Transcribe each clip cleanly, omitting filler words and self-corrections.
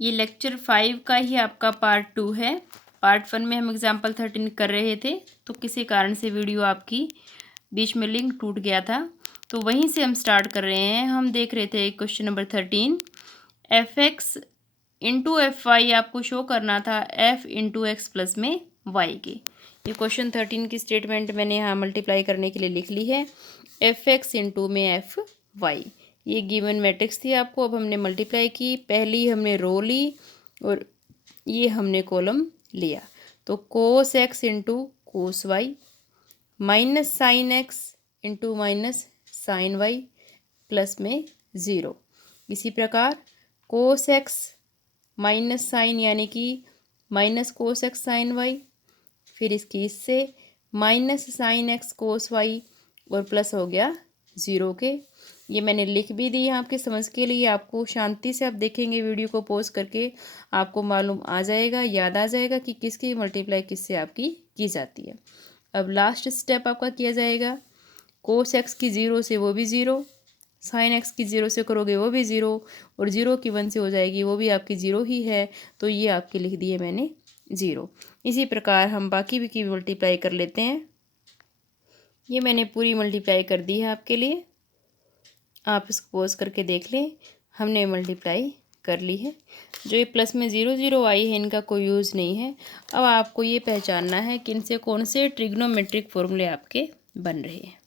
ये लेक्चर 5 का ही आपका पार्ट 2 है। पार्ट 1 में हम एग्जाम्पल 13 कर रहे थे, तो किसी कारण से वीडियो आपकी बीच में लिंक टूट गया था, तो वहीं से हम स्टार्ट कर रहे हैं। हम देख रहे थे question number 13, F X into F Y आपको शो करना था एफ इंटू एक्स प्लस में वाई के। ये क्वेश्चन 13 की स्टेटमेंट मैंने यहाँ मल्टीप्लाई करने के लिए लिख ली है, एफ एक्स इंटू में एफ वाई। ये गिवन मैट्रिक्स थी आपको, अब हमने मल्टीप्लाई की। पहली हमने रो ली और ये हमने कॉलम लिया, तो cos x into cos y minus sine x into minus sine y plus में ज़ीरो। इसी प्रकार कोस एक्स माइनस साइन यानी कि minus cos x sine y, फिर इसकी इससे minus sine x cos y और प्लस हो गया ज़ीरो के। ये मैंने लिख भी दी है आपके समझ के लिए। आपको शांति से आप देखेंगे वीडियो को पॉज करके, आपको मालूम आ जाएगा, याद आ जाएगा कि किसकी मल्टीप्लाई किससे आपकी की जाती है। अब लास्ट स्टेप आपका किया जाएगा, कोस एक्स की ज़ीरो से वो भी ज़ीरो, साइन एक्स की ज़ीरो से करोगे वो भी ज़ीरो, और ज़ीरो की 1 से हो जाएगी वो भी आपकी ज़ीरो ही है, तो ये आपके लिख दिए मैंने ज़ीरो। इसी प्रकार हम बाकी भी की मल्टीप्लाई कर लेते हैं। ये मैंने पूरी मल्टीप्लाई कर दी है आपके लिए, आप इसको पॉज करके देख लें। हमने मल्टीप्लाई कर ली है। जो ये प्लस में ज़ीरो ज़ीरो आई है इनका कोई यूज़ नहीं है। अब आपको ये पहचानना है कि इनसे कौन से ट्रिग्नोमेट्रिक फॉर्मूले आपके बन रहे हैं।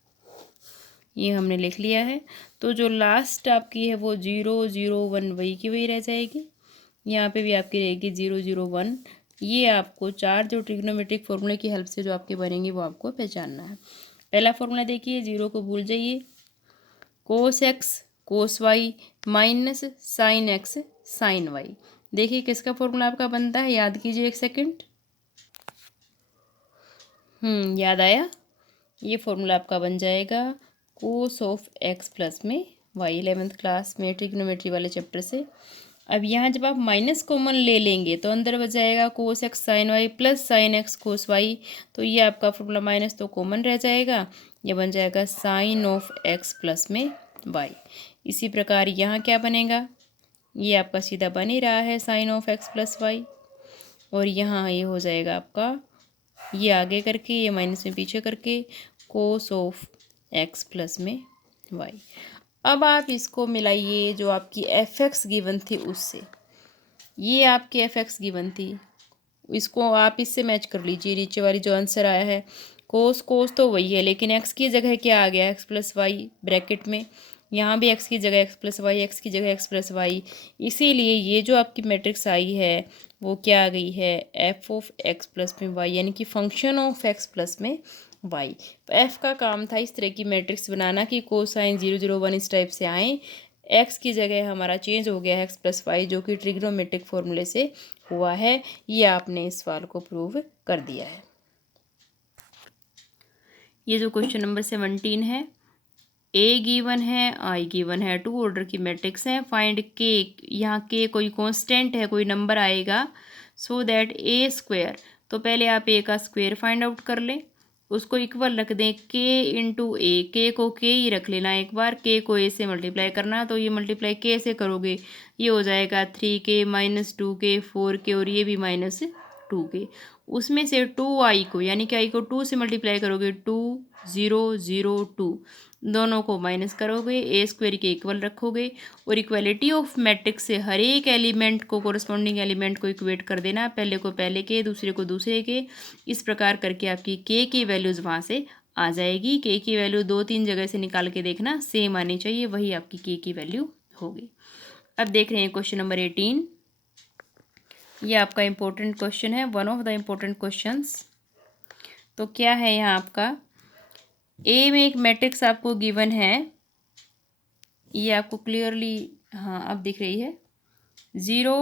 ये हमने लिख लिया है, तो जो लास्ट आपकी है वो 0 0 1 वही की वही रह जाएगी। यहाँ पे भी आपकी रहेगी 0 0 1। ये आपको चार जो ट्रिग्नोमेट्रिक फॉर्मूले की हेल्प से जो आपके बनेंगे वो आपको पहचानना है। पहला फॉर्मूला देखिए, ज़ीरो को भूल जाइए, cos x cos y minus sine x sine y. देखिए किसका फॉर्मूला आपका बनता है, याद कीजिए एक सेकंड। याद आया? ये फॉर्मूला आपका बन जाएगा कोस ऑफ एक्स प्लस में वाई, 11th क्लास में ट्रिग्नोमेट्री वाले चैप्टर से। अब यहाँ जब आप माइनस कॉमन ले लेंगे तो अंदर बच जाएगा cos x sine y plus sine x cos y, तो ये आपका फॉर्मूला माइनस तो कॉमन रह जाएगा, ये बन जाएगा साइन ऑफ एक्स प्लस में वाई। इसी प्रकार यहाँ क्या बनेगा, ये आपका सीधा बन ही रहा है sine of x plus y, और यहाँ ये हो जाएगा आपका, ये आगे करके ये माइनस में पीछे करके कोस ऑफ एक्स प्लस में वाई। अब आप इसको मिलाइए जो आपकी एफ एक्स गिवन थी उससे। ये आपकी एफ एक्स गिवन थी, इसको आप इससे मैच कर लीजिए। नीचे वाली जो आंसर आया है कोस कोस तो वही है, लेकिन एक्स की जगह क्या आ गया, एक्स प्लस वाई ब्रैकेट में। यहाँ भी एक्स की जगह एक्स प्लस वाई, एक्स की जगह एक्स प्लस वाई, इसीलिए ये जो आपकी मैट्रिक्स आई है वो क्या आ गई है, एफ ऑफ एक्स प्लस में वाई, यानी कि फंक्शन ऑफ एक्स प्लस में वाई। तो एफ का काम था इस तरह की मैट्रिक्स बनाना कि कोसाइन 0 0 1 इस टाइप से आए। एक्स की जगह हमारा चेंज हो गया है एक्स प्लस वाई, जो कि ट्रिग्नोमेट्रिक फॉर्मूले से हुआ है। ये आपने इस सवाल को प्रूव कर दिया है। ये जो क्वेश्चन नंबर 17 है, ए गिवन है, आई गिवन है, टू ऑर्डर की मैट्रिक्स है, फाइंड के। यहाँ के कोई कांस्टेंट है, कोई नंबर आएगा, सो दैट ए स्क्वायर। तो पहले आप ए का स्क्वायर फाइंड आउट कर लें, उसको इक्वल रख दें के इंटू ए, के को के ही रख लेना एक बार, के को ए से मल्टीप्लाई करना, तो ये मल्टीप्लाई के से करोगे ये हो जाएगा 3k माइनस 2k 4k, और ये भी माइनस 2k। उसमें से 2i को, यानी कि i को 2 से मल्टीप्लाई करोगे, 2 0 0 2, दोनों को माइनस करोगे, ए स्क्वायर के इक्वल रखोगे, और इक्वलिटी ऑफ मैट्रिक्स से हर एक एलिमेंट को, कोरस्पॉन्डिंग एलिमेंट को इक्वेट कर देना, पहले को पहले के दूसरे को दूसरे के। इस प्रकार करके आपकी के की वैल्यूज़ वहाँ से आ जाएगी। के की वैल्यू 2-3 जगह से निकाल के देखना, सेम आनी चाहिए, वही आपकी के की वैल्यू होगी। अब देख रहे हैं क्वेश्चन नंबर 18। ये आपका इम्पोर्टेंट क्वेश्चन है, one of the important questions. तो क्या है यहाँ आपका, ए में एक मैट्रिक्स आपको गिवन है, ये आपको क्लियरली हाँ अब दिख रही है, 0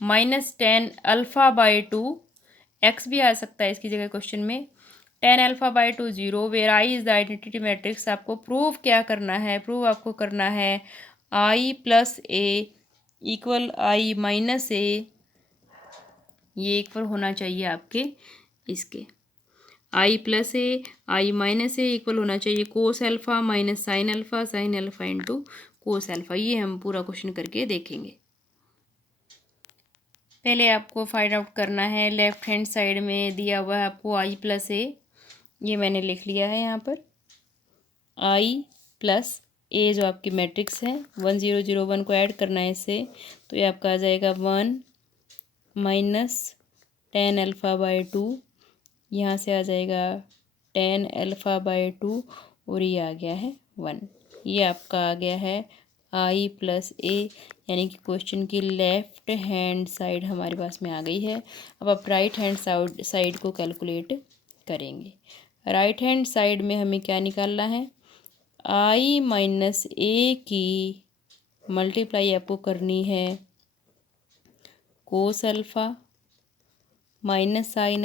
-10 अल्फ़ा बाई 2, एक्स भी आ सकता है इसकी जगह क्वेश्चन में, 10 alpha by 2 0, where I is the identity matrix. आपको प्रूव क्या करना है, प्रूव आपको करना है I plus A equal I minus A, ये इक्वल होना चाहिए आपके इसके, I plus A I minus A equal होना चाहिए cos alpha minus sine alpha into cos alpha. ये हम पूरा क्वेश्चन करके देखेंगे। पहले आपको फाइंड आउट करना है, लेफ्ट हैंड साइड में दिया हुआ है आपको आई प्लस ए, ये मैंने लिख लिया है यहाँ पर। आई प्लस ए जो आपकी मैट्रिक्स है 1001 को ऐड करना है इससे, तो ये आपका आ जाएगा 1 माइनस 10α/2, यहाँ से आ जाएगा 10α/2 और ये आ गया है 1। ये आपका आ गया है आई प्लस ए, यानी कि क्वेश्चन की लेफ्ट हैंड साइड हमारे पास में आ गई है। अब आप राइट हैंड साइड को कैलकुलेट करेंगे। राइट हैंड साइड में हमें क्या निकालना है, आई माइनस ए की मल्टीप्लाई आपको करनी है cos alpha minus sine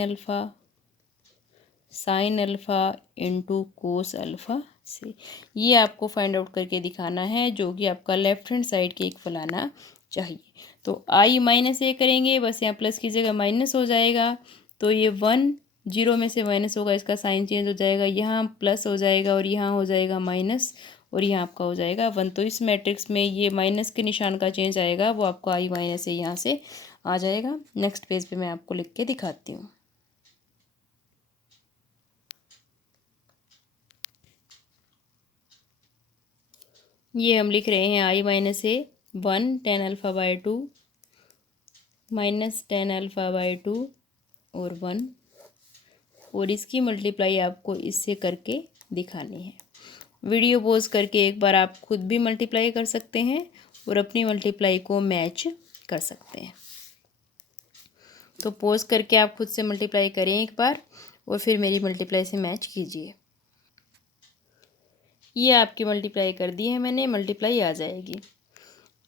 alpha into cos alpha से। ये आपको फाइंड आउट करके दिखाना है, जो कि आपका लेफ्ट हैंड साइड के इक्वल आना चाहिए। तो आई माइनस ए करेंगे, बस यहाँ प्लस की जगह माइनस हो जाएगा, तो ये 1 0 में से माइनस होगा, इसका साइन चेंज हो जाएगा, यहाँ प्लस हो जाएगा और यहाँ हो जाएगा माइनस और यहाँ आपका हो जाएगा 1। तो इस मैट्रिक्स में ये माइनस के निशान का चेंज आएगा, वो आपको आई माइनस ए यहाँ से आ जाएगा। नेक्स्ट पेज पे मैं आपको लिख के दिखाती हूँ। ये हम लिख रहे हैं आई माइनस ए 1 10α/2 माइनस 10α/2 और 1, और इसकी मल्टीप्लाई आपको इससे करके दिखानी है। वीडियो पॉज करके एक बार आप खुद भी मल्टीप्लाई कर सकते हैं और अपनी मल्टीप्लाई को मैच कर सकते हैं। तो पॉज करके आप खुद से मल्टीप्लाई करें एक बार और फिर मेरी मल्टीप्लाई से मैच कीजिए। ये आपकी मल्टीप्लाई कर दी है मैंने, मल्टीप्लाई आ जाएगी।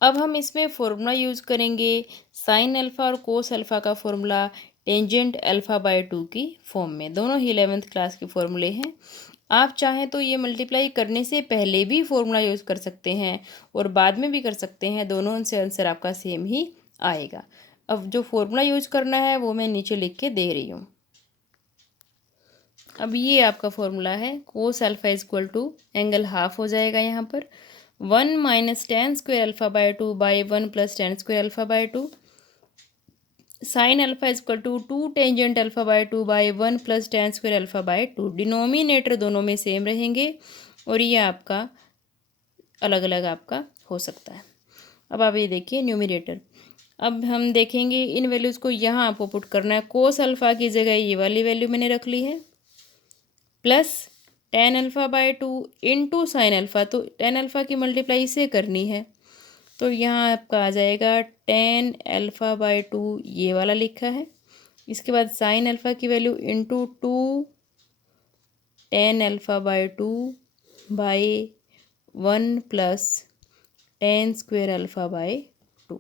अब हम इसमें फॉर्मूला यूज़ करेंगे साइन अल्फ़ा और कोस अल्फ़ा का फॉर्मूला टेंजेंट α/2 की फॉर्म में। दोनों ही 11th क्लास के फॉर्मूले हैं। आप चाहें तो ये मल्टीप्लाई करने से पहले भी फॉर्मूला यूज़ कर सकते हैं और बाद में भी कर सकते हैं, दोनों से आंसर आपका सेम ही आएगा। अब जो फॉर्मूला यूज़ करना है वो मैं नीचे लिख के दे रही हूँ। अब ये आपका फॉर्मूला है cos alpha is equal to angle half हो जाएगा यहाँ पर 1 minus tan square α/2 by 1 plus tan square α/2, sine alpha is equal to 2 tangent α/2 by 1 plus tan square α/2। Denominator दोनों में सेम रहेंगे और ये आपका अलग अलग आपका हो सकता है। अब आप ये देखिए न्यूमिनेटर, अब हम देखेंगे इन वैल्यूज़ को यहाँ आपको पुट करना है। कोस अल्फ़ा की जगह ये वाली वैल्यू मैंने रख ली है plus tan α/2 into sine alpha, तो टेन अल्फ़ा की मल्टीप्लाई से करनी है, तो यहाँ आपका आ जाएगा 10α/2 ये वाला लिखा है। इसके बाद साइन अल्फ़ा की value into 2 10α/2 by 1 plus 10 square α/2।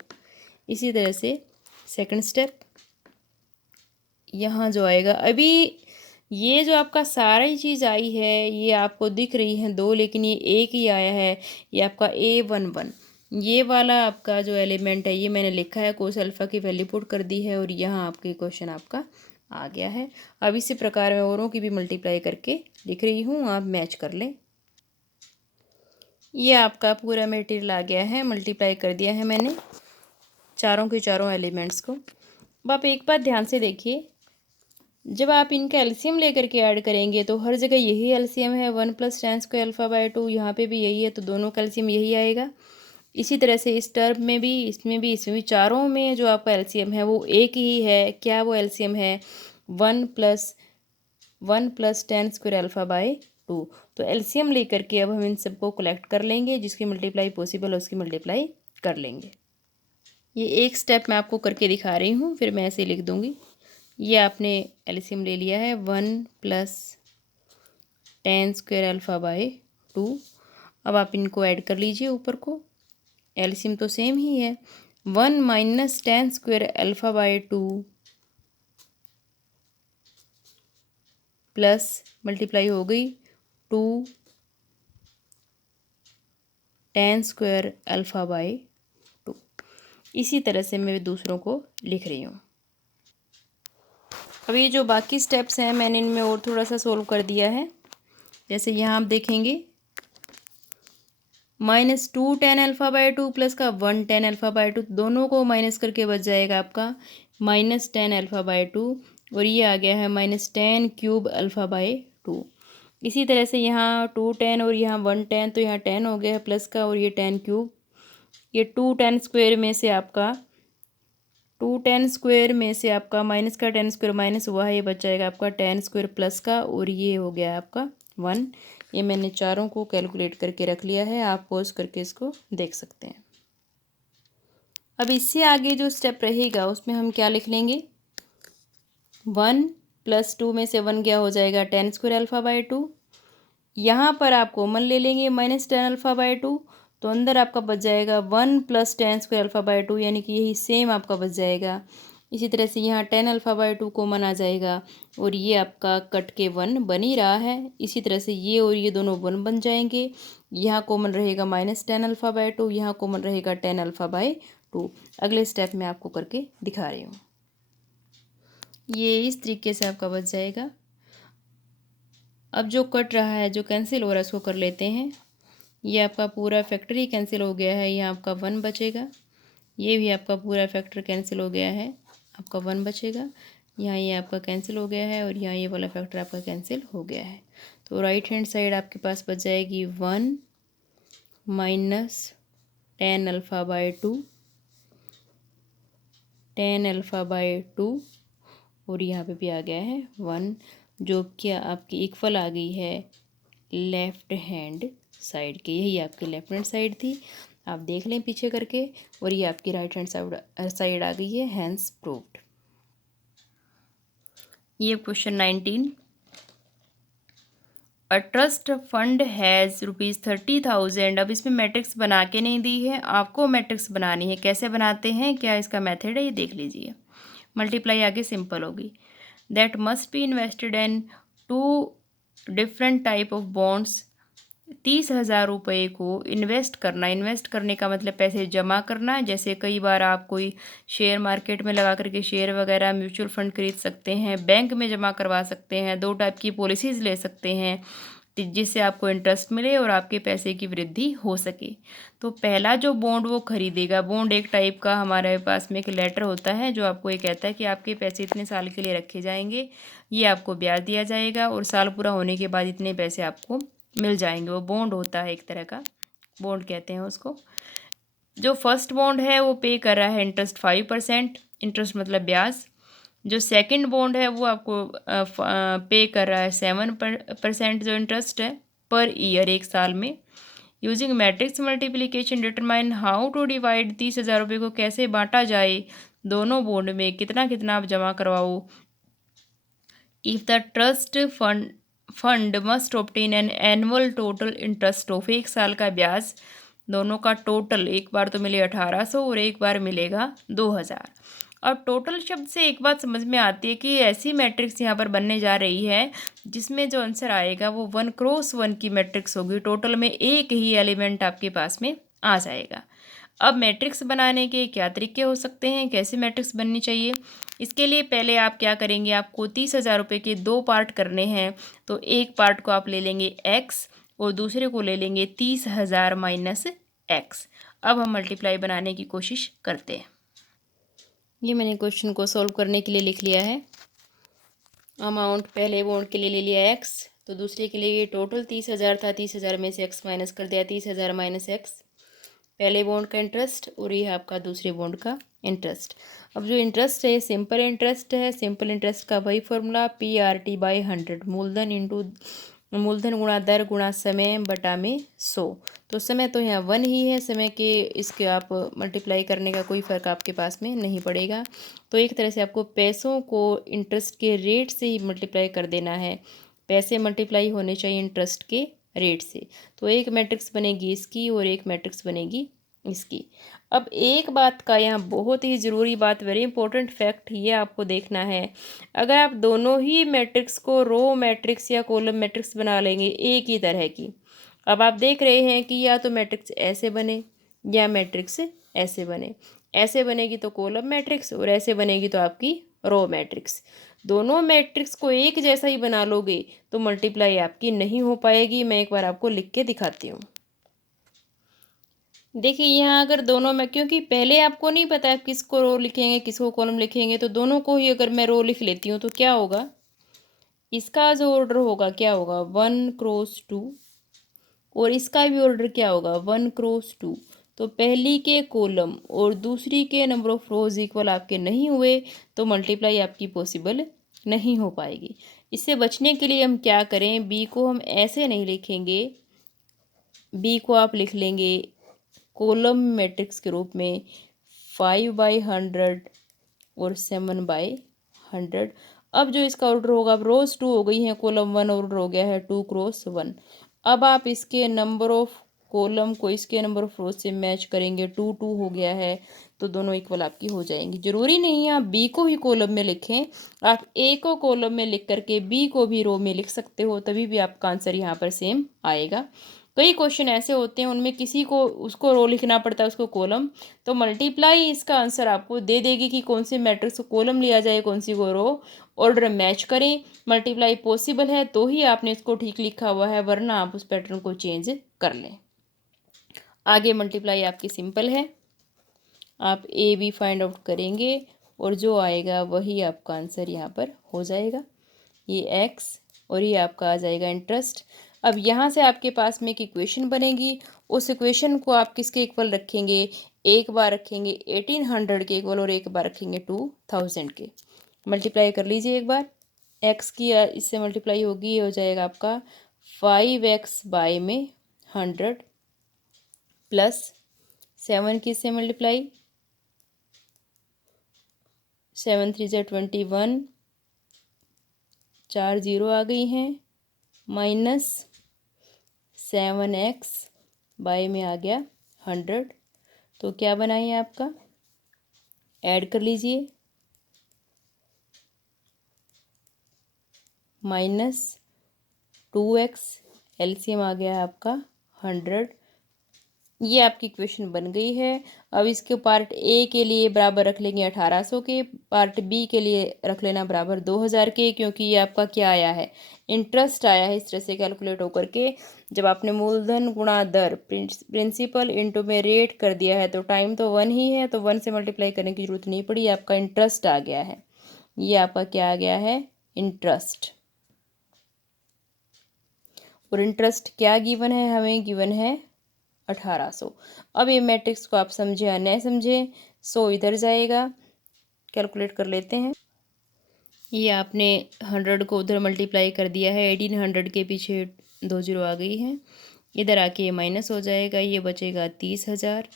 इसी तरह से सेकंड स्टेप यहाँ जो आएगा, अभी ये जो आपका सारा ही चीज़ आई है ये आपको दिख रही है दो, लेकिन ये एक ही आया है, ये आपका A11 ये वाला आपका जो एलिमेंट है ये मैंने लिखा है, कोस अल्फ़ा की वैल्यू पुट कर दी है और यहाँ आपके क्वेश्चन आपका आ गया है। अब इसी प्रकार मैं औरों की भी मल्टीप्लाई करके लिख रही हूँ, आप मैच कर लें। ये आपका पूरा मटेरियल आ गया है, मल्टीप्लाई कर दिया है मैंने चारों के चारों एलिमेंट्स को। अब आप एक बात ध्यान से देखिए, जब आप इनका एलसीएम लेकर के ऐड करेंगे तो हर जगह यही एलसीएम है 1 प्लस टेन स्क्वायर α/2, यहाँ पे भी यही है, तो दोनों का एलसीएम यही आएगा। इसी तरह से इस टर्म में भी, इसमें भी, इसमें भी, चारों में जो आपका एलसीएम है वो एक ही है। क्या वो एलसीएम है 1 प्लस टेन स्क्वायर α/2। तो एलसीएम लेकर के अब हम इन सबको कलेक्ट कर लेंगे, जिसकी मल्टीप्लाई पॉसिबल है उसकी मल्टीप्लाई कर लेंगे। ये एक स्टेप मैं आपको करके दिखा रही हूँ, फिर मैं ऐसे लिख दूँगी। ये आपने एलसीएम ले लिया है 1 प्लस टेन स्क्वायर α/2। अब आप इनको ऐड कर लीजिए ऊपर को, एलसीएम तो सेम ही है 1 minus tan square α/2 plus multiply हो गई 2 टेन स्क्वायर α/2। इसी तरह से मैं दूसरों को लिख रही हूँ। अब ये जो बाकी स्टेप्स हैं मैंने इनमें और थोड़ा सा सोल्व कर दिया है। जैसे यहाँ आप देखेंगे -2 tan α/2 प्लस का 1 tan α/2, दोनों को माइनस करके बच जाएगा आपका -10 α/2 और ये आ गया है -10³ α/2। इसी तरह से यहाँ 2 tan और यहाँ 1 tan, तो यहाँ 10 हो गया है प्लस का और ये 10³ ये 2 tan स्क्वायर में से आपका 2 tan स्क्वायर में से आपका माइनस का 10 स्क्वायर माइनस हुआ है, ये बच जाएगा आपका 10 स्क्वायर प्लस का और ये हो गया आपका 1। ये मैंने चारों को कैलकुलेट करके रख लिया है, आप पॉज करके इसको देख सकते हैं। अब इससे आगे जो स्टेप रहेगा उसमें हम क्या लिख लेंगे, 1 + 2 में से 1 गया हो जाएगा 10² α/2। यहाँ पर आप कॉमन ले लेंगे -10 α/2, तो अंदर आपका बच जाएगा 1 + 10² α/2, यानी कि यही सेम आपका बच जाएगा। इसी तरह से यहाँ 10 α/2 कॉमन आ जाएगा और ये आपका कट के 1 बन ही रहा है। इसी तरह से ये और ये दोनों 1 बन जाएंगे। यहाँ कॉमन रहेगा -10 α/2, यहाँ कॉमन रहेगा 10 α/2। अगले स्टेप में आपको करके दिखा रही हूँ। ये इस तरीके से आपका बच जाएगा। अब जो कट रहा है, जो कैंसिल हो रहा है, उसको कर लेते हैं। ये आपका पूरा फैक्टर ही कैंसिल हो गया है, यहाँ आपका 1 बचेगा। ये भी आपका पूरा फैक्टर कैंसिल हो गया है, आपका 1 बचेगा। यहाँ ये आपका कैंसिल हो गया है और यहाँ ये वाला फैक्टर आपका कैंसिल हो गया है। तो राइट हैंड साइड आपके पास बच जाएगी 1 - 10 α/2 10 α/2 और यहाँ पे भी आ गया है 1, जो कि आपकी इक्वल आ गई है लेफ़्ट हैंड साइड के। यही आपकी लेफ़्ट हैंड साइड थी, आप देख लें पीछे करके, और ये आपकी राइट हैंड साइड आ गई है, हैंस प्रूव्ड। ये question 19, a trust fund has ₹30,000। अब इसमें मैट्रिक्स बना के नहीं दी है, आपको मैट्रिक्स बनानी है। कैसे बनाते हैं, क्या इसका मेथड है, ये देख लीजिए। मल्टीप्लाई आगे सिंपल होगी। That must be invested in 2 different type of bonds. 30,000 रुपये को इन्वेस्ट करना। इन्वेस्ट करने का मतलब पैसे जमा करना। जैसे कई बार आप कोई शेयर मार्केट में लगा करके शेयर वगैरह म्यूचुअल फंड खरीद सकते हैं, बैंक में जमा करवा सकते हैं, 2 टाइप की पॉलिसीज़ ले सकते हैं जिससे आपको इंटरेस्ट मिले और आपके पैसे की वृद्धि हो सके। तो पहला जो बॉन्ड वो खरीदेगा, बॉन्ड एक टाइप का हमारे पास में एक लेटर होता है जो आपको ये कहता है कि आपके पैसे इतने साल के लिए रखे जाएंगे, ये आपको ब्याज दिया जाएगा और साल पूरा होने के बाद इतने पैसे आपको मिल जाएंगे। वो बॉन्ड होता है, एक तरह का बॉन्ड कहते हैं उसको। जो फर्स्ट बॉन्ड है वो पे कर रहा है इंटरेस्ट 5%, इंटरेस्ट मतलब ब्याज। जो सेकंड बॉन्ड है वो आपको पे कर रहा है 7% जो इंटरेस्ट है पर ईयर, एक साल में। Using matrix multiplication determine how to divide. 30,000 रुपये को कैसे बांटा जाए दोनों बॉन्ड में, कितना कितना आप जमा करवाओ। If the trust fund must obtain an annual total interest of, एक साल का ब्याज दोनों का टोटल, एक बार तो मिले 1800 और एक बार मिलेगा 2000। अब टोटल शब्द से एक बात समझ में आती है कि ऐसी मैट्रिक्स यहाँ पर बनने जा रही है जिसमें जो आंसर आएगा वो 1x1 की मैट्रिक्स होगी। टोटल में एक ही एलिमेंट आपके पास में आ जाएगा। अब मैट्रिक्स बनाने के क्या तरीके हो सकते हैं, कैसे मैट्रिक्स बननी चाहिए, इसके लिए पहले आप क्या करेंगे, आपको 30,000 रुपये के 2 पार्ट करने हैं। तो एक पार्ट को आप ले लेंगे x और दूसरे को ले लेंगे 30,000 माइनस x। अब हम मल्टीप्लाई बनाने की कोशिश करते हैं। ये मैंने क्वेश्चन को सॉल्व करने के लिए लिख लिया है। अमाउंट पहले बॉन्ड के लिए ले लिया x, तो दूसरे के लिए ये टोटल 30,000 था, 30,000 में से x माइनस कर दिया, 30,000 माइनस x पहले बॉन्ड का इंटरेस्ट और ये आपका दूसरे बॉन्ड का इंटरेस्ट। अब जो इंटरेस्ट है सिंपल इंटरेस्ट है। सिंपल इंटरेस्ट का वही फॉर्मूला PRT/100, मूलधन गुणा दर गुणा समय बटा में 100। तो समय तो यहाँ 1 ही है, समय के इसके आप मल्टीप्लाई करने का कोई फ़र्क आपके पास में नहीं पड़ेगा। तो एक तरह से आपको पैसों को इंटरेस्ट के रेट से ही मल्टीप्लाई कर देना है। पैसे मल्टीप्लाई होने चाहिए इंटरेस्ट के रेट से। तो एक मैट्रिक्स बनेगी इसकी और एक मैट्रिक्स बनेगी इसकी। अब एक बात का यहाँ बहुत ही ज़रूरी बात, वेरी इंपॉर्टेंट फैक्ट ये आपको देखना है। अगर आप दोनों ही मैट्रिक्स को रो मैट्रिक्स या कॉलम मैट्रिक्स बना लेंगे एक ही तरह की, अब आप देख रहे हैं कि या तो मैट्रिक्स ऐसे बने या मैट्रिक्स ऐसे बने। ऐसे बनेगी तो कॉलम मैट्रिक्स और ऐसे बनेगी तो आपकी रो मैट्रिक्स। दोनों मैट्रिक्स को एक जैसा ही बना लोगे तो मल्टीप्लाई आपकी नहीं हो पाएगी। मैं एक बार आपको लिख के दिखाती हूँ। देखिए यहाँ अगर दोनों में, क्योंकि पहले आपको नहीं पता आप किसको रो लिखेंगे किसको कॉलम लिखेंगे, तो दोनों को ही अगर मैं रो लिख लेती हूँ तो क्या होगा, इसका जो ऑर्डर होगा क्या होगा 1 क्रॉस 2, और इसका भी ऑर्डर क्या होगा 1 क्रॉस 2। तो पहली के कॉलम और दूसरी के नंबर ऑफ रोज इक्वल आपके नहीं हुए तो मल्टीप्लाई आपकी पॉसिबल नहीं हो पाएगी। इससे बचने के लिए हम क्या करें, बी को हम ऐसे नहीं लिखेंगे, बी को आप लिख लेंगे कॉलम मैट्रिक्स के रूप में 5/100 और 7/100। अब जो इसका ऑर्डर होगा, अब रोज 2 हो गई हैं, कॉलम 1 ऑर्डर हो गया है 2 क्रॉस 1। अब आप इसके नंबर ऑफ कॉलम को इसके नंबर ऑफ रोज से मैच करेंगे, 2 हो गया है, तो दोनों इक्वल आपकी हो जाएंगी। जरूरी नहीं है आप बी को ही कॉलम में लिखें, आप ए को कॉलम में लिख करके बी को भी रो में लिख सकते हो, तभी भी आपका आंसर यहाँ पर सेम आएगा। कई क्वेश्चन ऐसे होते हैं उनमें किसी को उसको रो लिखना पड़ता है उसको कॉलम, तो मल्टीप्लाई इसका आंसर आपको दे देगी कि कौन सी मैट्रिक्स को कॉलम लिया जाए कौन सी को रो, ऑर्डर मैच करें, मल्टीप्लाई पॉसिबल है तो ही आपने इसको ठीक लिखा हुआ है, वरना आप उस पैटर्न को चेंज कर लें। आगे मल्टीप्लाई आपकी सिंपल है, आप ए बी फाइंड आउट करेंगे और जो आएगा वही आपका आंसर यहाँ पर हो जाएगा, ये एक्स और ये आपका आ जाएगा इंटरेस्ट। अब यहाँ से आपके पास में एक इक्वेशन बनेगी, उस इक्वेशन को आप किसके इक्वल रखेंगे, एक बार रखेंगे 1800 के इक्वल और एक बार रखेंगे 2000 के। मल्टीप्लाई कर लीजिए एक बार, एक्स की इससे मल्टीप्लाई होगी, ये हो जाएगा आपका 5x/100 प्लस 7 की इससे मल्टीप्लाई, 7 3 ज़ा 21, 4 0 आ गई हैं, माइनस 7x बाय में आ गया 100, तो क्या बना है आपका, ऐड कर लीजिए, माइनस 2x, एलसीएम आ गया है आपका 100। ये आपकी इक्वेशन बन गई है। अब इसके पार्ट ए के लिए बराबर रख लेंगे 1800 के, पार्ट बी के लिए रख लेना बराबर 2000 के, क्योंकि ये आपका क्या आया है, इंटरेस्ट आया है। इस तरह से कैलकुलेट होकर के जब आपने मूलधन गुणा दर प्रिंसिपल इनटू में रेट कर दिया है तो टाइम तो 1 ही है, तो 1 से मल्टीप्लाई करने की जरूरत नहीं पड़ी, आपका इंटरेस्ट आ गया है। ये आपका क्या आ गया है, इंटरेस्ट। और इंटरेस्ट क्या गिवन है, हमें गिवन है 1800। अब ये मैट्रिक्स को आप समझे या नहीं समझे, सो इधर जाएगा, कैलकुलेट कर लेते हैं। ये आपने 100 को उधर मल्टीप्लाई कर दिया है, 1800 के पीछे 2 0 आ गई है, इधर आके ये माइनस हो जाएगा, ये बचेगा 30,000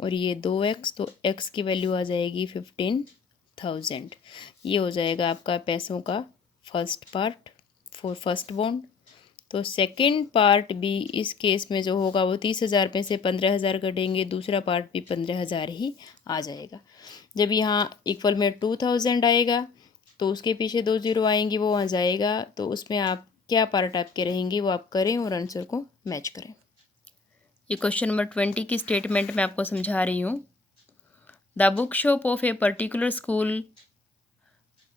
और ये 2x, तो x की वैल्यू आ जाएगी 15,000। ये हो जाएगा आपका पैसों का first part for first bond. तो सेकंड पार्ट भी इस केस में जो होगा वो 30,000 में से 15,000 कटेंगे, दूसरा पार्ट भी 15,000 ही आ जाएगा। जब यहाँ इक्वल में 2000 आएगा तो उसके पीछे 2 0 आएंगी, वो वहाँ जाएगा, तो उसमें आप क्या पार्ट आपके रहेंगे वो आप करें और आंसर को मैच करें। ये क्वेश्चन नंबर 20 की स्टेटमेंट मैं आपको समझा रही हूँ। The book shop of a particular school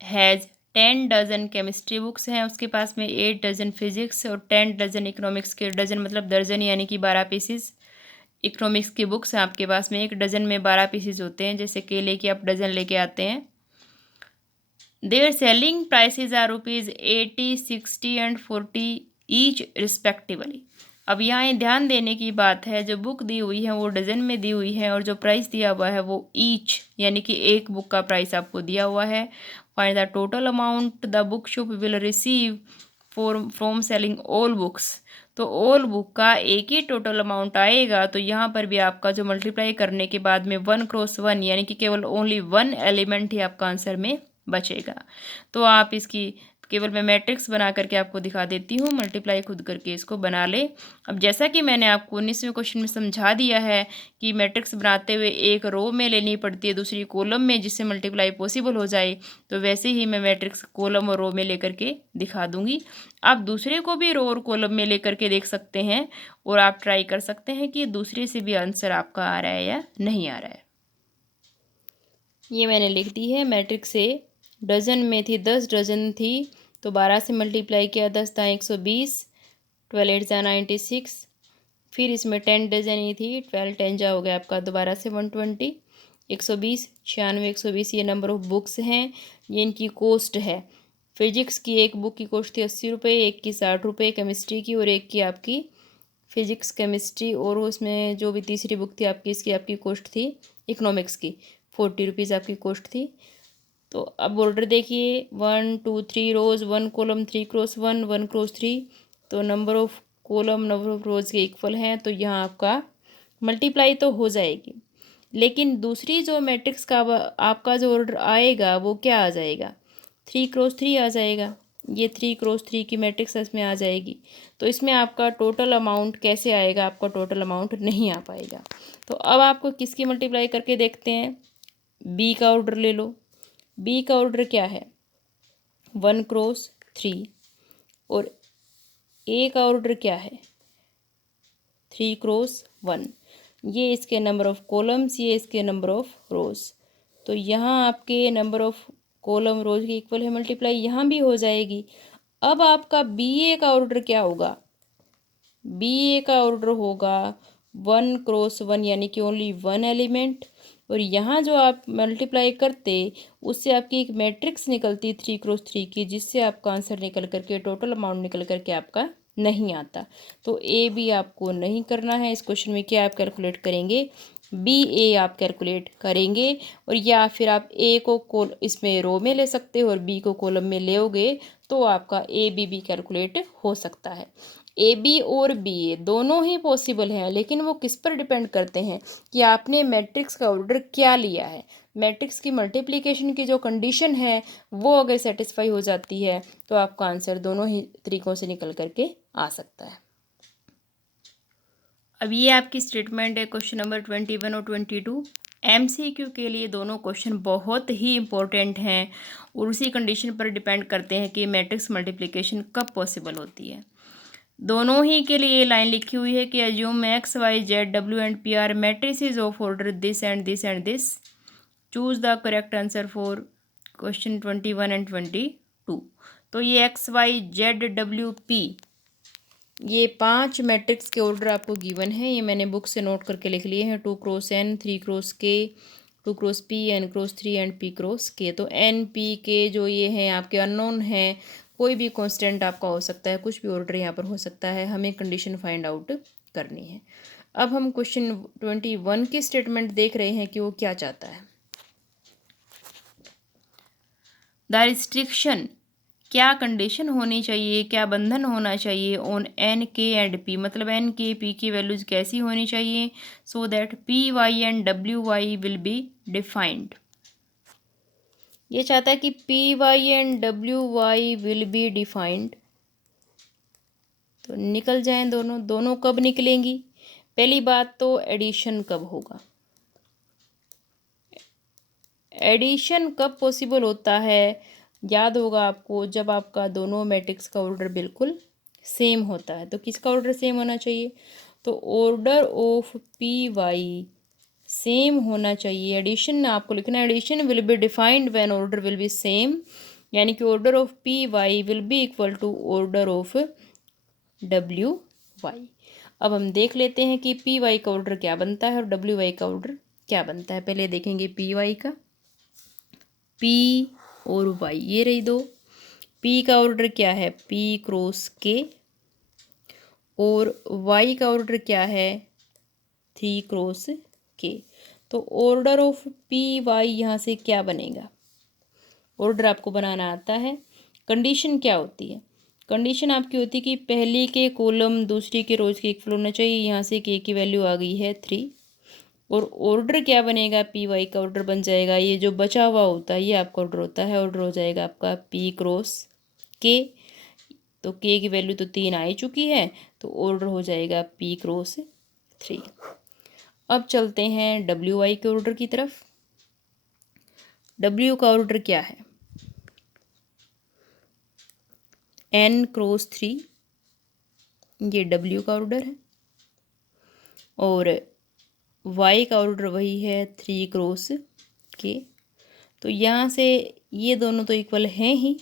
has 10 dozen chemistry books हैं, उसके पास में 8 डजन फिजिक्स और 10 डजन इकोनॉमिक्स के, डजन मतलब दर्जन यानी कि 12 पीसीस इकोनॉमिक्स की बुक्स हैं आपके पास में। एक डजन में 12 पीसीस होते हैं, जैसे केले के आप डजन लेके आते हैं। Their selling prices are ₹80, 60 and 40 each respectively. अब यहाँ ध्यान देने की बात है, जो बुक दी हुई है वो डजन में दी हुई है और जो प्राइस दिया हुआ है वो ईच यानी कि एक बुक का प्राइस आपको दिया हुआ है। Find the total amount the book shop will receive from selling all books. तो ऑल बुक का एक ही टोटल अमाउंट आएगा, तो यहाँ पर भी आपका जो मल्टीप्लाई करने के बाद में 1 क्रॉस 1 यानी कि केवल ओनली 1 एलिमेंट ही आपका आंसर में बचेगा। तो आप इसकी केवल मैं मैट्रिक्स बना करके आपको दिखा देती हूँ, मल्टीप्लाई खुद करके इसको बना ले। अब जैसा कि मैंने आपको 19वें क्वेश्चन में समझा दिया है कि मैट्रिक्स बनाते हुए एक रो में लेनी पड़ती है दूसरी कॉलम में, जिससे मल्टीप्लाई पॉसिबल हो जाए, तो वैसे ही मैं मैट्रिक्स कॉलम और रो में लेकर के दिखा दूंगी। आप दूसरे को भी रो और कॉलम में लेकर के देख सकते हैं और आप ट्राई कर सकते हैं कि दूसरे से भी आंसर आपका आ रहा है या नहीं आ रहा है। ये मैंने लिख दी है मैट्रिक्स से, डजन में थी 10 डजन थी, तो 12 से मल्टीप्लाई किया, 10 × 120, 12 8 × 96, फिर इसमें 10 डजन ही थी, 12 10 जा हो गया आपका दोबारा से 120, 120, 96, 120 ये नंबर ऑफ बुक्स हैं, ये इनकी कॉस्ट है। फिजिक्स की एक बुक की कॉस्ट थी 80 रुपये, एक की 60 रुपये केमिस्ट्री की, और एक की आपकी फिजिक्स केमिस्ट्री और उसमें जो भी तीसरी बुक थी आपकी इसकी आपकी कॉस्ट थी इकोनॉमिक्स की 40 रुपीज़ आपकी कॉस्ट थी। तो अब ऑर्डर देखिए 1 2 3 रोज, 1 कॉलम 3 क्रॉस 1 1 क्रॉस 3, तो number of column number of रोज के इक्वल हैं, तो यहाँ आपका मल्टीप्लाई तो हो जाएगी। लेकिन दूसरी जो मैट्रिक्स का आपका जो ऑर्डर आएगा वो क्या आ जाएगा, 3 क्रॉस 3 आ जाएगा। ये 3 क्रॉस 3 की मैट्रिक्स इसमें आ जाएगी। तो इसमें आपका टोटल अमाउंट कैसे आएगा, आपका टोटल अमाउंट नहीं आ पाएगा। तो अब आपको किसकी मल्टीप्लाई करके देखते हैं, बी का ऑर्डर ले लो। बी का ऑर्डर क्या है 1 क्रॉस 3, और ए का ऑर्डर क्या है 3 क्रॉस 1। ये इसके नंबर ऑफ कॉलम्स, ये इसके नंबर ऑफ रोज। तो यहाँ आपके नंबर ऑफ कॉलम रोज के इक्वल है, मल्टीप्लाई यहाँ भी हो जाएगी। अब आपका बी ए का ऑर्डर क्या होगा, बी ए का ऑर्डर होगा 1 क्रॉस 1, यानी कि ओनली 1 एलिमेंट। और यहाँ जो आप मल्टीप्लाई करते उससे आपकी एक मैट्रिक्स निकलती 3 क्रॉस 3 की, जिससे आपका आंसर निकल करके टोटल अमाउंट निकल करके आपका नहीं आता। तो ए बी आपको नहीं करना है। इस क्वेश्चन में क्या आप कैलकुलेट करेंगे, बी ए आप कैलकुलेट करेंगे, और या फिर आप ए को इसमें रो में ले सकते हो और बी को कॉलम में लेओगे, तो आपका ए बी भी कैलकुलेट हो सकता है। ए बी और बी ए दोनों ही पॉसिबल हैं, लेकिन वो किस पर डिपेंड करते हैं कि आपने मैट्रिक्स का ऑर्डर क्या लिया है। मैट्रिक्स की मल्टीप्लिकेशन की जो कंडीशन है वो अगर सेटिस्फाई हो जाती है तो आपका आंसर दोनों ही तरीकों से निकल करके आ सकता है। अब ये आपकी स्टेटमेंट है क्वेश्चन नंबर 21 और 22। MCQ के लिए दोनों क्वेश्चन बहुत ही इंपॉर्टेंट हैं और उसी कंडीशन पर डिपेंड करते हैं कि मैट्रिक्स मल्टीप्लिकेशन कब पॉसिबल होती है। दोनों ही के लिए लाइन लिखी हुई है कि assume X Y Z W and P are matrices of order this and this and this, choose the correct answer for question 21 and 22। तो ये X Y Z W P ये 5 मैट्रिक्स के ऑर्डर आपको given है, ये मैंने book से note करके लिख लिए हैं। 2 cross N, 3 cross K, 2 cross P, N cross 3 and P cross K। तो N P K जो ये हैं आपके अननोन हैं, कोई भी कांस्टेंट आपका हो सकता है, कुछ भी ऑर्डर यहाँ पर हो सकता है, हमें कंडीशन फाइंड आउट करनी है। अब हम क्वेश्चन 21 की स्टेटमेंट देख रहे हैं कि वो क्या चाहता है। द रिस्ट्रिक्शन, क्या कंडीशन होनी चाहिए, क्या बंधन होना चाहिए on N K and P, मतलब N K P की वैल्यूज कैसी होनी चाहिए, so that P Y and W Y will be defined. ये चाहता है कि P Y and W Y will be defined. तो निकल जाएं दोनों, दोनों कब निकलेंगी। पहली बात तो एडिशन कब होगा, एडिशन कब पॉसिबल होता है, याद होगा आपको जब आपका दोनों मैट्रिक्स का ऑर्डर बिल्कुल सेम होता है। तो किसका ऑर्डर सेम होना चाहिए, तो order of P Y same होना चाहिए। एडिशन आपको लिखना है, addition will be defined when order will be same, यानी कि order of P Y will be equal to order of W Y. अब हम देख लेते हैं कि पी वाई का ऑर्डर क्या बनता है और डब्ल्यू वाई का ऑर्डर क्या बनता है। पहले देखेंगे पी वाई का, पी और वाई ये रही दो। पी का ऑर्डर क्या है P क्रॉस K, और वाई का ऑर्डर क्या है 3 क्रॉस K। तो ऑर्डर ऑफ पी वाई यहाँ से क्या बनेगा, ऑर्डर आपको बनाना आता है। कंडीशन क्या होती है, कंडीशन आपकी होती है कि पहली के कॉलम दूसरी के रोज के इक्वल होना चाहिए। यहाँ से K की वैल्यू आ गई है 3, और ऑर्डर क्या बनेगा, पी वाई का ऑर्डर बन जाएगा, ये जो बचा हुआ होता है ये आपका ऑर्डर होता है, ऑर्डर हो जाएगा आपका P क्रॉस K। तो K की वैल्यू तो 3 आ ही चुकी है, तो ऑर्डर हो जाएगा P क्रॉस 3। अब चलते हैं डब्ल्यू वाई के ऑर्डर की तरफ। W का ऑर्डर क्या है N क्रॉस 3, ये W का ऑर्डर है, और Y का ऑर्डर वही है 3 क्रॉस K। तो यहाँ से ये दोनों तो इक्वल हैं ही,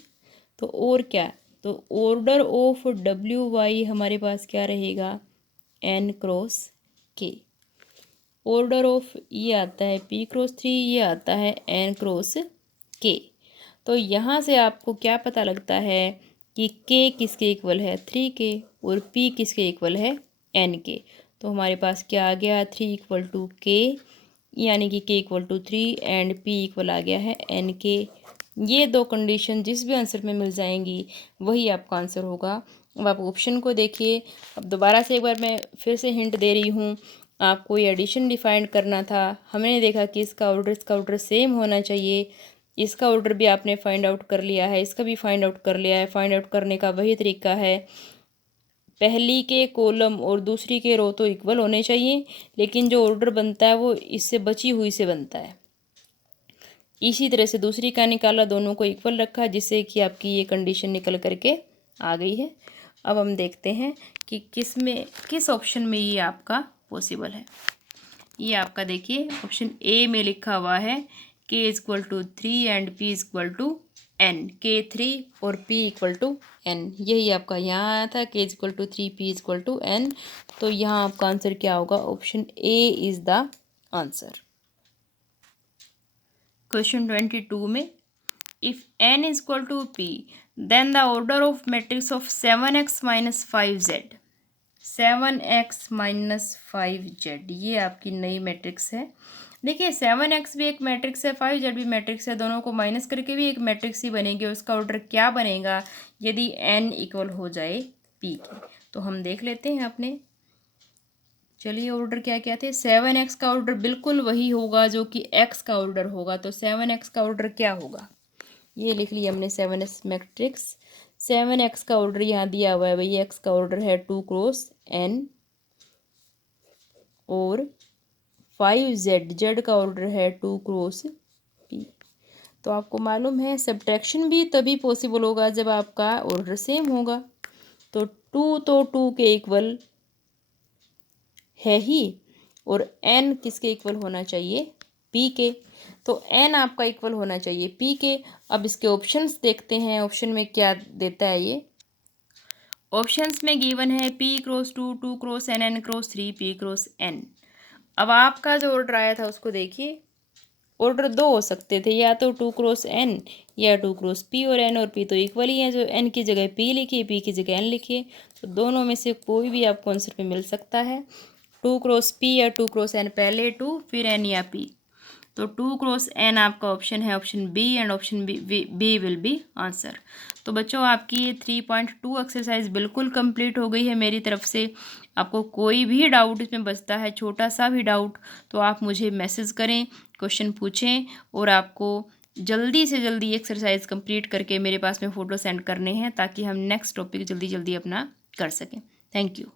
तो और क्या, तो ऑर्डर ऑफ डब्ल्यू वाई हमारे पास क्या रहेगा n cross k। Order of ये आता है p क्रॉस 3, ये आता है n क्रॉस k। तो यहाँ से आपको क्या पता लगता है कि k किसके इक्वल है 3k और p किसके इक्वल है n के। तो हमारे पास क्या आ गया 3 इक्वल टू k, यानी कि k equal to 3 and p equal आ गया है n के। ये दो कंडीशन जिस भी आंसर में मिल जाएंगी वही आपका आंसर होगा। अब आप ऑप्शन को देखिए। अब दोबारा से एक बार मैं फिर से हिंट दे रही हूँ, आपको ये एडिशन डिफाइंड करना था। हमने देखा कि इसका ऑर्डर सेम होना चाहिए। इसका ऑर्डर भी आपने फाइंड आउट कर लिया है, इसका भी फाइंड आउट कर लिया है। फाइंड आउट करने का वही तरीका है, पहली के कॉलम और दूसरी के रो तो इक्वल होने चाहिए, लेकिन जो ऑर्डर बनता है वो इससे बची हुई से बनता है। इसी तरह से दूसरी का निकाला, दोनों को इक्वल रखा, जिससे कि आपकी ये कंडीशन निकल करके आ गई है। अब हम देखते हैं कि किस ऑप्शन में ये आपका पॉसिबल है। ये आपका देखिए ऑप्शन ए में लिखा हुआ है k equal to 3 and p equal to n, k 3 और p इक्वल टू n। यही आपका यहाँ आया था k equal to 3 p equal to n। तो यहाँ आपका आंसर क्या होगा, option A is the answer. Question 22 में if n is equal to p then the order of matrix of 7x minus 5z, 7x minus 5z ये आपकी नई matrix है। देखिए 7x भी एक मैट्रिक्स है, 5z भी मैट्रिक्स है, दोनों को माइनस करके भी एक मैट्रिक्स ही बनेगी। उसका ऑर्डर क्या बनेगा यदि n इक्वल हो जाए p के, तो हम देख लेते हैं अपने। चलिए ऑर्डर क्या क्या थे, 7x का ऑर्डर बिल्कुल वही होगा जो कि x का ऑर्डर होगा। तो 7x का ऑर्डर क्या होगा, ये लिख लिया हमने 7x मैट्रिक्स। 7x का ऑर्डर यहाँ दिया हुआ है भाई, x का ऑर्डर है 2 क्रॉस n और 5z का ऑर्डर है 2 क्रॉस p। तो आपको मालूम है सब्ट्रैक्शन भी तभी पॉसिबल होगा जब आपका ऑर्डर सेम होगा। तो 2 के इक्वल है ही, और n किसके इक्वल होना चाहिए p के। तो n आपका इक्वल होना चाहिए p के। अब इसके ऑप्शंस देखते हैं, ऑप्शन में क्या देता है ये। ऑप्शंस में गिवन है p cross 2, 2 cross n, n cross 3, p cross n। अब आपका जो ऑर्डर आया था उसको देखिए, ऑर्डर दो हो सकते थे, या तो 2 क्रॉस n या 2 क्रॉस p, और n और p तो इक्वल ही है। जो n की जगह p लिखिए, p की जगह n लिखिए, तो दोनों में से कोई भी आपको आंसर पे मिल सकता है। 2 क्रॉस p या 2 क्रॉस n, पहले 2 फिर n या p। तो 2 क्रॉस n आपका ऑप्शन है, option B, and option B will be answer. तो बच्चों आपकी ये 3.2 एक्सरसाइज बिल्कुल कंप्लीट हो गई है मेरी तरफ से। आपको कोई भी डाउट इसमें बचता है, छोटा सा भी डाउट, तो आप मुझे मैसेज करें, क्वेश्चन पूछें, और आपको जल्दी से जल्दी एक्सरसाइज कंप्लीट करके मेरे पास में फ़ोटो सेंड करने हैं, ताकि हम नेक्स्ट टॉपिक जल्दी जल्दी अपना कर सकें। Thank you.